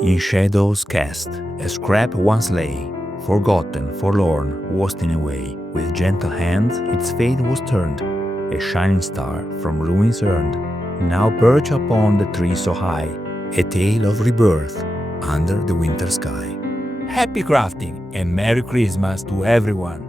In shadows cast, a scrap once lay, forgotten, forlorn, wasting away. With gentle hands its fate was turned, a shining star from ruins earned, now perched upon the tree so high, a tale of rebirth under the winter sky. Happy crafting and Merry Christmas to everyone!